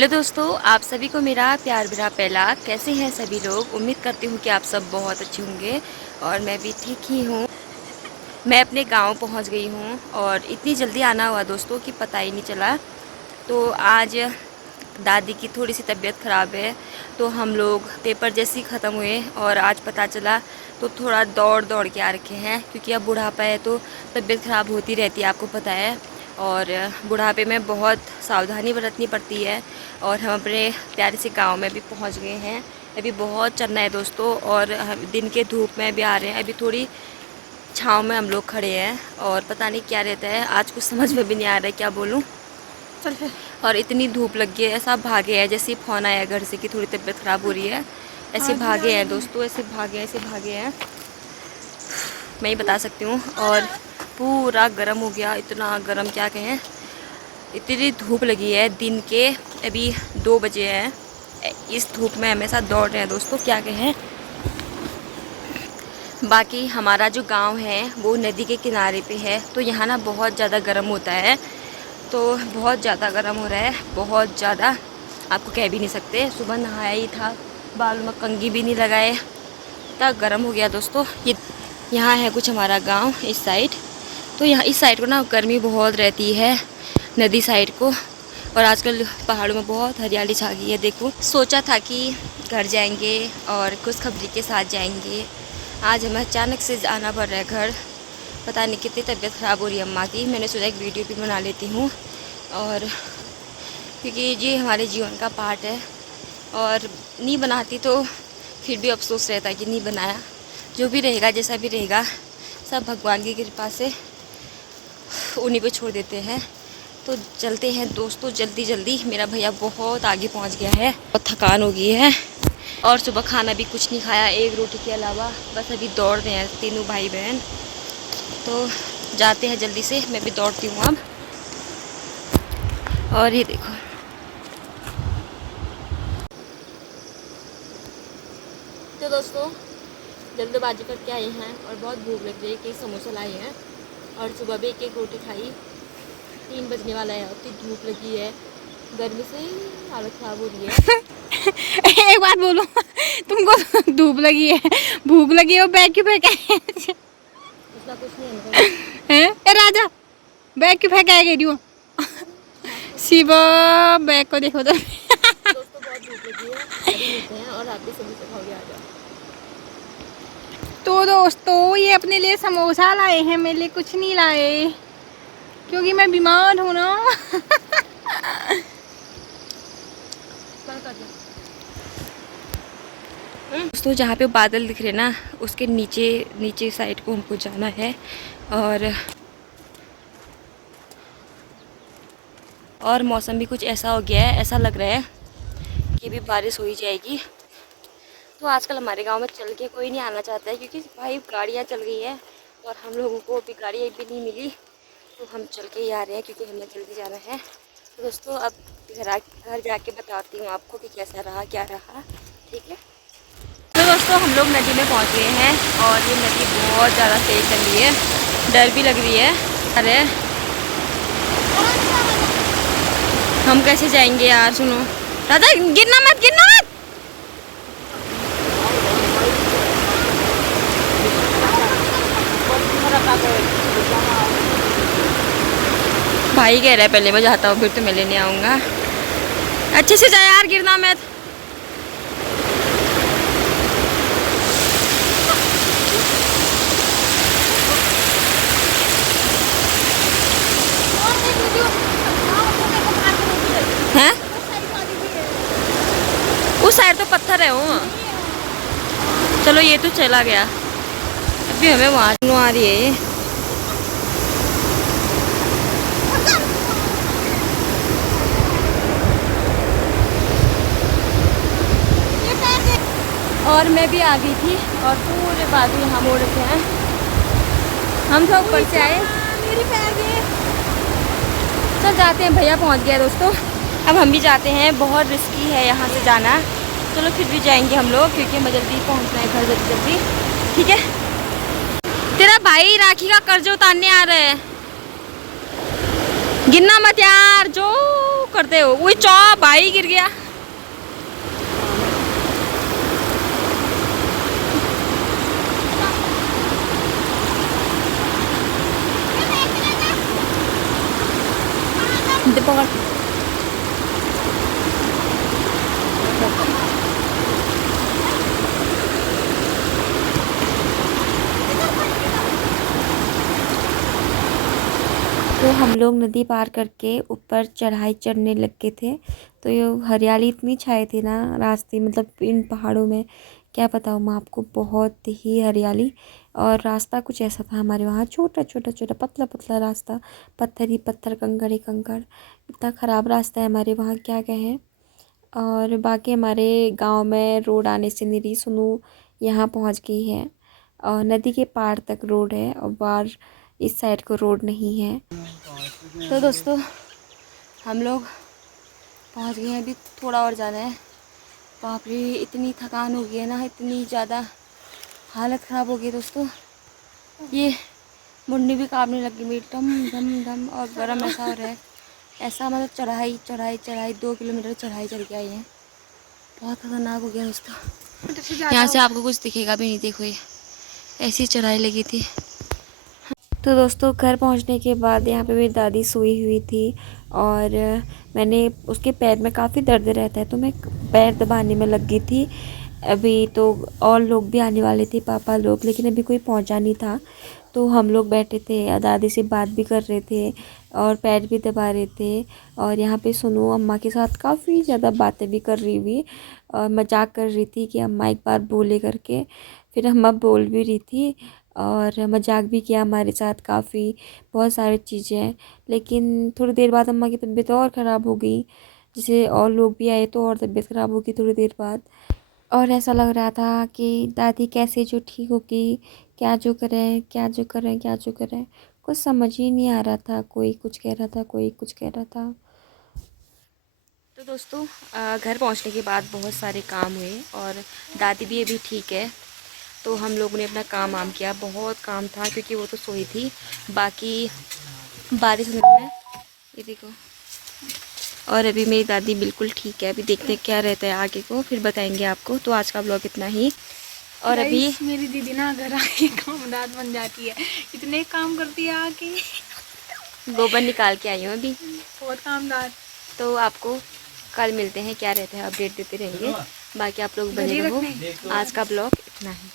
Hello दोस्तों, आप सभी को मेरा प्यार भरा पहला। कैसे हैं सभी लोग? उम्मीद करती हूँ कि आप सब बहुत अच्छे होंगे और मैं भी ठीक ही हूँ। मैं अपने गांव पहुँच गई हूँ और इतनी जल्दी आना हुआ दोस्तों कि पता ही नहीं चला। तो आज दादी की थोड़ी सी तबीयत ख़राब है, तो हम लोग पेपर जैसे ही ख़त्म हुए और आज पता चला तो थोड़ा दौड़ दौड़ के आ रखे हैं, क्योंकि अब बुढ़ापा है तो तबीयत ख़राब होती रहती है, आपको पता है। और बुढ़ापे में बहुत सावधानी बरतनी पड़ती है। और हम अपने प्यारे से गांव में भी पहुंच गए हैं। अभी बहुत चलना है दोस्तों, और दिन के धूप में भी आ रहे हैं। अभी थोड़ी छाँव में हम लोग खड़े हैं और पता नहीं क्या रहता है, आज कुछ समझ में भी नहीं आ रहा है क्या बोलूँ। चल फिर। और इतनी धूप लग गई है, ऐसा भागे है जैसे फ़ोन आया घर से कि थोड़ी तबीयत ख़राब हो रही है। ऐसे भागे हैं दोस्तों, ऐसे भागे हैं, मैं ही बता सकती हूँ। और पूरा गर्म हो गया, इतना गर्म क्या कहें। इतनी धूप लगी है दिन के, अभी 2 बजे हैं। इस धूप में हमेशा दौड़ रहे हैं दोस्तों, क्या कहें। बाकी हमारा जो गांव है वो नदी के किनारे पे है, तो यहाँ ना बहुत ज़्यादा गर्म होता है। तो बहुत ज़्यादा गर्म हो रहा है, बहुत ज़्यादा, आपको कह भी नहीं सकते। सुबह नहाया ही था, बाल में कंघी भी नहीं लगाए, इतना गर्म हो गया दोस्तों। ये यहाँ है कुछ हमारा गांव इस साइड। तो यहाँ इस साइड को ना गर्मी बहुत रहती है, नदी साइड को। और आजकल पहाड़ों में बहुत हरियाली छा गई है। देखो, सोचा था कि घर जाएंगे और खुशखबरी के साथ जाएंगे। आज हमें अचानक से जाना पड़ रहा है घर। पता नहीं कितनी तबीयत ख़राब हो रही है अम्मा की। मैंने सोचा एक वीडियो भी बना लेती हूँ, और क्योंकि ये हमारे जीवन का पार्ट है। और नहीं बनाती तो फिर भी अफसोस रहता है कि नहीं बनाया। जो भी रहेगा, जैसा भी रहेगा, सब भगवान की कृपा से उन्हीं पे छोड़ देते हैं। तो चलते हैं दोस्तों जल्दी जल्दी। मेरा भैया बहुत आगे पहुंच गया है, बहुत थकान हो गई है। और सुबह खाना भी कुछ नहीं खाया, एक रोटी के अलावा। बस अभी दौड़ रहे हैं तीनों भाई बहन। तो जाते हैं जल्दी से, मैं भी दौड़ती हूँ अब। और ये देखो, तो दोस्तों जल्दबाजी करके आए हैं और बहुत भूख लग रही है कि समोसा लाए हैं। और सुबह भी एक रोटी खाई। 3 बजने वाला है, इतनी धूप लगी है, गर्मी से हालत ख़राब हो रही है। एक बात बोलो, तुमको धूप लगी है, भूख लगी है, वो बैग क्यों फेंका है? उसका कुछ नहीं है। ए राजा, बैग क्यों फेंका है? कह रही हो शिवा, बैग को देखो तो। दोस्तों बहुत धूप लगी है, घर ही मिलते हैं और आप भी सभी से खाओगे, आ जाओ। तो दोस्तों ये अपने लिए समोसा लाए हैं, मेरे लिए कुछ नहीं लाए, क्योंकि मैं बीमार हूँ ना। दोस्तों जहाँ पे बादल दिख रहे ना, उसके नीचे नीचे साइड को हमको जाना है। और मौसम भी कुछ ऐसा हो गया है, ऐसा लग रहा है कि भी बारिश हो ही जाएगी। तो आजकल हमारे गांव में चल के कोई नहीं आना चाहता है, क्योंकि भाई गाड़ियाँ चल गई हैं और हम लोगों को अभी गाड़ी भी नहीं मिली। तो हम चल के ही आ रहे हैं, क्योंकि हमें जल्दी जाना है। तो दोस्तों अब घर जाके बताती हूँ आपको कि कैसा रहा, क्या रहा, ठीक है। तो दोस्तों हम लोग नदी में पहुँच गए हैं और ये नदी बहुत ज़्यादा तेज चल रही है, डर भी लग रही है। अरे हम कैसे जाएंगे यार? सुनो दादा, गिरना मत, गिरना मत। भाई कह रहा है पहले मैं जाता हूँ, फिर तो मैं लेने आऊँगा। अच्छे से जा यार, गिरना मत। हैं? उस साइड तो पत्थर है वो। चलो ये तो चला गया, अभी हमें वहाँ आ रही है ये। और मैं भी आ गई थी और पूरे बाजू यहाँ मोड़ रखे हैं। हम सब ऊपर से आए, मेरी पैर गए। चल जाते हैं, भैया पहुँच गया दोस्तों। अब हम भी जाते हैं, बहुत रिस्की है यहाँ से जाना। चलो फिर भी जाएंगे हम लोग, क्योंकि हमें जल्दी पहुँचना है घर, जल्दी जल्दी, ठीक है। तेरा भाई राखी का कर्ज उतारने आ रहा है, गिरना मत यार, जो करते हो? वही चौ भाई गिर गया। पकड़। तो हम लोग नदी पार करके ऊपर चढ़ाई चढ़ने लग गए थे। तो ये हरियाली इतनी छाई थी ना रास्ते, मतलब इन पहाड़ों में, क्या बताऊँ मैं आपको, बहुत ही हरियाली। और रास्ता कुछ ऐसा था हमारे वहाँ, छोटा छोटा छोटा पतला पतला रास्ता, पत्थर ही पत्थर, कंकड़ ही कंकड़, इतना ख़राब रास्ता है हमारे वहाँ, क्या कहें। और बाकी हमारे गांव में रोड आने से मेरी सुनू यहाँ पहुँच गई है, और नदी के पार तक रोड है और बाहर इस साइड को रोड नहीं है। तो दोस्तों हम लोग पहुँच गए हैं, अभी थोड़ा और जाना है। बाप रे इतनी थकान हो गई है ना, इतनी ज़्यादा हालत ख़राब हो गई है दोस्तों। ये मुंडी भी कांपने लगी मेरी, धम धम धम, और गर्म ऐसा हो रहा है, ऐसा मतलब चढ़ाई चढ़ाई चढ़ाई, 2 किलोमीटर चढ़ाई चढ़ के आई है। बहुत खतरनाक हो गया दोस्तों। यहाँ से आपको कुछ दिखेगा भी नहीं, देखो ये ऐसी चढ़ाई लगी थी। तो दोस्तों घर पहुँचने के बाद यहाँ पे मेरी दादी सोई हुई थी, और मैंने उसके पैर में काफ़ी दर्द रहता है, तो मैं पैर दबाने में लग गई थी। अभी तो और लोग भी आने वाले थे, पापा लोग, लेकिन अभी कोई पहुँचा नहीं था। तो हम लोग बैठे थे, दादी से बात भी कर रहे थे और पैर भी दबा रहे थे। और यहाँ पे सुनो अम्मा के साथ काफ़ी ज़्यादा बातें भी कर रही हुई, और मजाक कर रही थी कि अम्मा एक बार बोले करके। फिर अम्मा बोल भी रही थी और मजाक भी किया हमारे साथ काफ़ी, बहुत सारी चीज़ें। लेकिन थोड़ी देर बाद अम्मा की तबीयत और ख़राब हो गई, जैसे और लोग भी आए तो और तबीयत ख़राब हो गई थोड़ी देर बाद। और ऐसा लग रहा था कि दादी कैसे जो ठीक होगी, क्या जो करें क्या जो करें क्या जो करें, कुछ समझ ही नहीं आ रहा था। कोई कुछ कह रहा था, कोई कुछ कह रहा था। तो दोस्तों घर पहुंचने के बाद बहुत सारे काम हुए, और दादी भी अभी ठीक है। तो हम लोगों ने अपना काम वाम किया, बहुत काम था क्योंकि वो तो सोई थी। बाकी बारिश होने में, ये देखो। और अभी मेरी दादी बिल्कुल ठीक है, अभी देखते हैं क्या रहता है आगे को, फिर बताएंगे आपको। तो आज का ब्लॉग इतना ही। और अभी मेरी दीदी ना घर आके कामदार बन जाती है, इतने काम करती है आके। गोबर निकाल के आई हूँ अभी। बहुत कामदार। तो आपको कल मिलते हैं, क्या रहता है अपडेट देते रहेंगे। बाकी आप लोग बने रहो। आज का ब्लॉग इतना ही।